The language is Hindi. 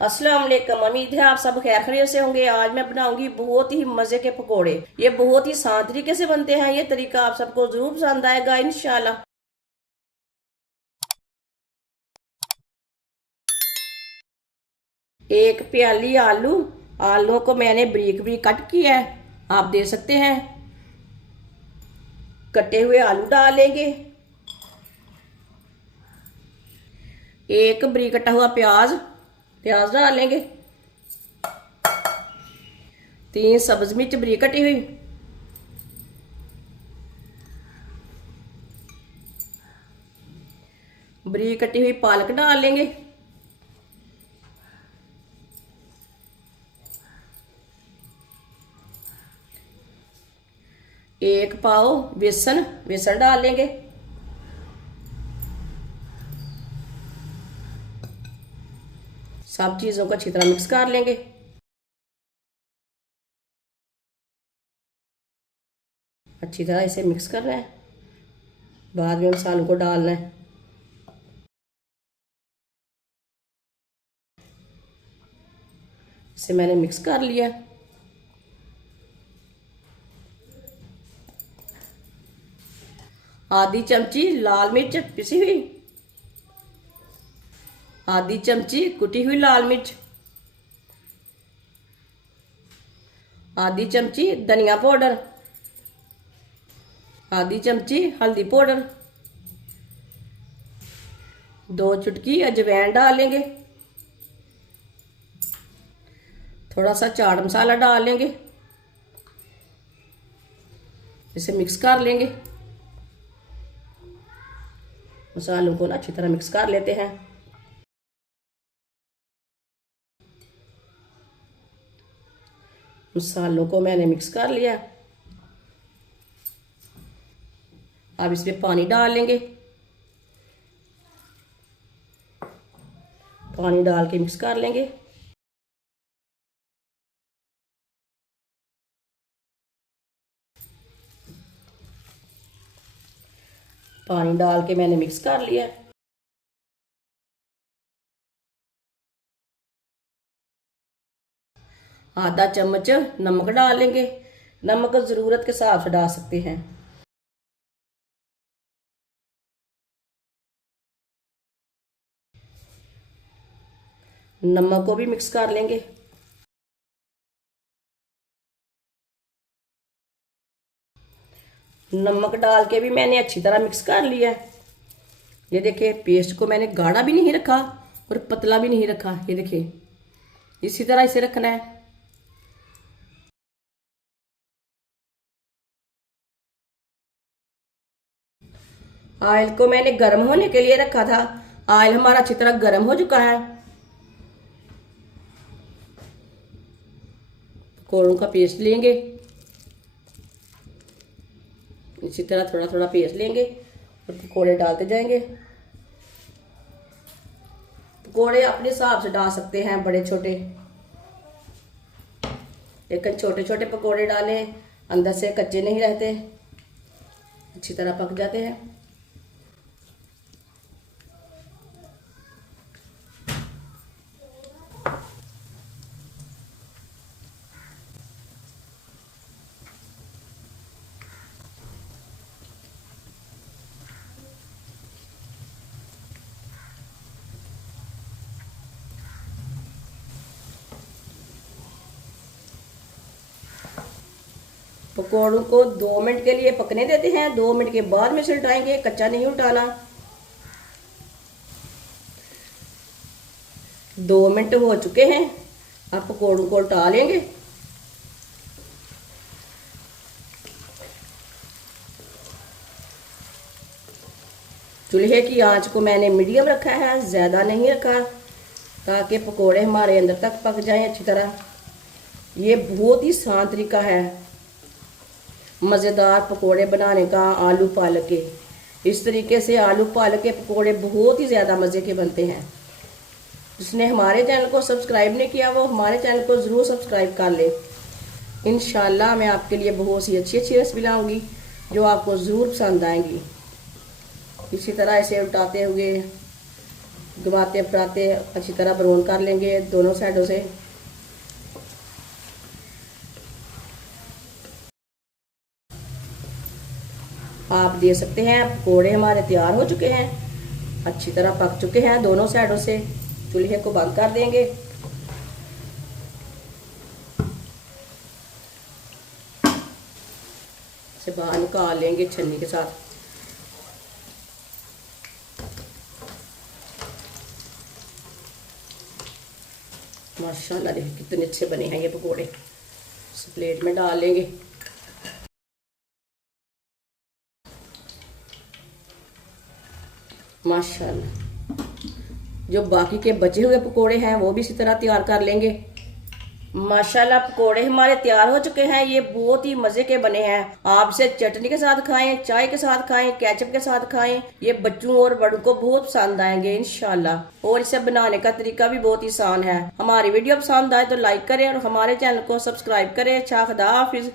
अस्सलाम वालेकुम। उम्मीद है आप सब खैर खैरियत से होंगे। आज मैं बनाऊंगी बहुत ही मजे के पकोड़े। ये बहुत ही आसान तरीके से बनते हैं। ये तरीका आप सबको जरूर पसंद आएगा इंशाल्लाह। एक प्याली आलू, आलूओं को मैंने बारीक बारीक कट किया है, आप दे सकते हैं। कटे हुए आलू डालेंगे। एक बारीक कटा हुआ प्याज, प्याज डालेंगे। 3 सब्ज मिर्च बारीक कटी हुई। बारीक कटी हुई पालक डाल लेंगे। एक पाव बेसन, बेसन डाल लेंगे। सब चीजों को अच्छी तरह मिक्स कर लेंगे। अच्छी तरह इसे मिक्स करना है, बाद में मसालों को डालना है। इसे मैंने मिक्स कर लिया। आधी चमची लाल मिर्च पिसी हुई, आधी चमची कुटी हुई लाल मिर्च, आधी चमची धनिया पाउडर, आधी चमची हल्दी पाउडर, 2 चुटकी अजवाइन डालेंगे। थोड़ा सा चाट मसाला डाल लेंगे। इसे मिक्स कर लेंगे। मसालों को ना अच्छी तरह मिक्स कर लेते हैं। मसालों को मैंने मिक्स कर लिया। अब इसमें पानी डाल लेंगे। पानी डाल के मिक्स कर लेंगे। पानी डाल के मैंने मिक्स कर लिया। आधा चम्मच नमक डाल लेंगे। नमक ज़रूरत के हिसाब से डाल सकते हैं। नमक को भी मिक्स कर लेंगे। नमक डाल के भी मैंने अच्छी तरह मिक्स कर लिया। ये देखिए, पेस्ट को मैंने गाढ़ा भी नहीं रखा और पतला भी नहीं रखा। ये देखिए, इसी तरह इसे रखना है। ऑयल को मैंने गर्म होने के लिए रखा था। ऑयल हमारा अच्छी तरह गर्म हो चुका है। पकौड़ों का पेस्ट लेंगे। इसी तरह थोड़ा थोड़ा पेस्ट लेंगे और पकौड़े डालते जाएंगे। पकौड़े अपने हिसाब से डाल सकते हैं, बड़े छोटे, लेकिन छोटे छोटे पकौड़े डालें, अंदर से कच्चे नहीं रहते, अच्छी तरह पक जाते हैं। पकौड़ों को 2 मिनट के लिए पकने देते हैं। 2 मिनट के बाद में इसे उल्टाएंगे, कच्चा नहीं उल्टाना। 2 मिनट हो चुके हैं। अब पकौड़ों को उल्टा लेंगे। चूल्हे की आंच को मैंने मीडियम रखा है, ज़्यादा नहीं रखा, ताकि पकौड़े हमारे अंदर तक पक जाएं अच्छी तरह। ये बहुत ही आसान तरीका है मज़ेदार पकोड़े बनाने का, आलू पालक के। इस तरीके से आलू पालक के पकोड़े बहुत ही ज़्यादा मज़े के बनते हैं। जिसने हमारे चैनल को सब्सक्राइब नहीं किया वो हमारे चैनल को ज़रूर सब्सक्राइब कर ले। इंशाल्लाह मैं आपके लिए बहुत सी अच्छी अच्छी रेसिपी लाऊंगी जो आपको ज़रूर पसंद आएंगी। इसी तरह इसे उल्टाते हुए घुमाते फिराते अच्छी तरह ब्राउन कर लेंगे दोनों साइडों से। आप देख सकते हैं पकौड़े हमारे तैयार हो चुके हैं, अच्छी तरह पक चुके हैं दोनों साइडों से। चूल्हे को बंद कर देंगे। इसे बाहर निकाल लेंगे छन्नी के साथ। माशाल्लाह देखिए कितने अच्छे बने हैं ये पकोड़े। इस प्लेट में डाल लेंगे। माशाल्लाह जो बाकी के बचे हुए पकोड़े हैं वो भी इसी तरह तैयार कर लेंगे। माशाल्लाह पकोड़े हमारे तैयार हो चुके हैं। ये बहुत ही मजे के बने हैं। आप इसे चटनी के साथ खाएं, चाय के साथ खाएं, केचप के साथ खाएं। ये बच्चों और बड़ों को बहुत पसंद आएंगे इंशाल्लाह। और इसे बनाने का तरीका भी बहुत ही आसान है। हमारी वीडियो पसंद आए तो लाइक करें और हमारे चैनल को सब्सक्राइब करें। अच्छा खुदा हाफिज।